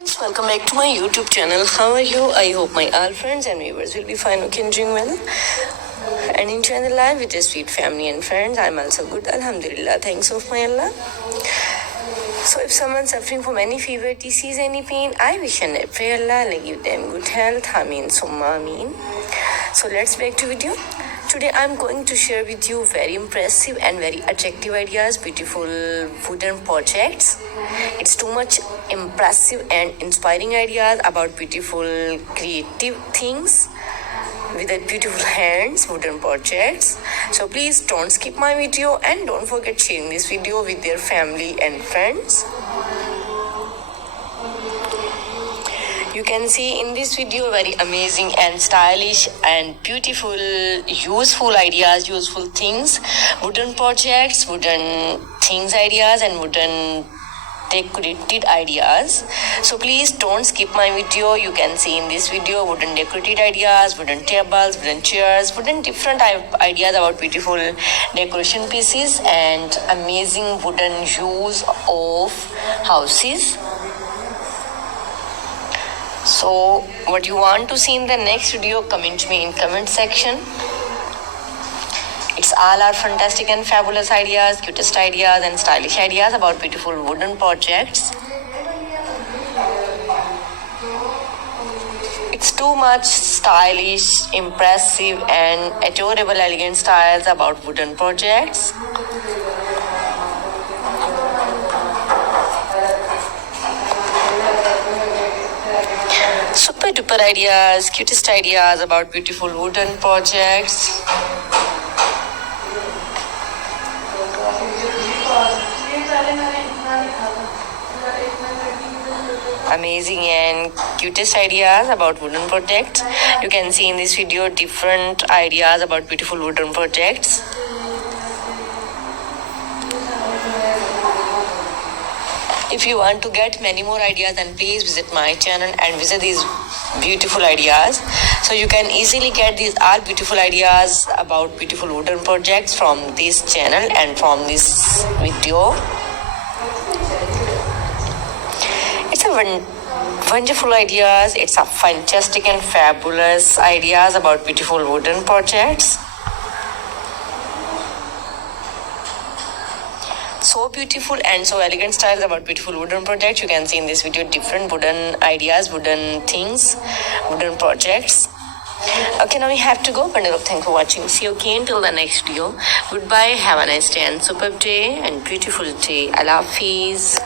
Welcome back to my YouTube channel. How are you? I hope my all friends and viewers will be fine, okay, and doing well and enjoying the life with your sweet family and friends. I'm also good, Alhamdulillah. Thanks of my Allah. So if someone's suffering from any fever, disease, any pain, I wish and I pray Allah will give them good health. Ameen summa ameen. So let's back to video. Today I'm going to share with you very impressive and very attractive ideas, beautiful wooden projects. It's too much impressive and inspiring ideas about beautiful creative things with a beautiful hands, wooden projects. So please don't skip my video and don't forget sharing this video with your family and friends. You can see in this video very amazing and stylish and beautiful, useful ideas, useful things, wooden projects, wooden things ideas and wooden decorated ideas. So please don't skip my video. You can see in this video wooden decorated ideas, wooden tables, wooden chairs, wooden different ideas about beautiful decoration pieces and amazing wooden use of houses. So what you want to see in the next video, comment me in comment section. It's all our fantastic and fabulous ideas, cutest ideas and stylish ideas about beautiful wooden projects. It's too much stylish, impressive and adorable elegant styles about wooden projects. Super duper ideas, cutest ideas about beautiful wooden projects. Amazing and cutest ideas about wooden projects. You can see in this video different ideas about beautiful wooden projects. If you want to get many more ideas, then please visit my channel and visit these beautiful ideas. So you can easily get these all beautiful ideas about beautiful wooden projects from this channel and from this video. It's a wonderful ideas. It's a fantastic and fabulous ideas about beautiful wooden projects. So beautiful and so elegant styles about beautiful wooden projects. You can see in this video different wooden ideas, wooden things, wooden projects. Okay, now we have to go. Bundle of thanks for watching. See you again till the next video. Goodbye. Have a nice day and superb day and beautiful day. Allah Hafiz.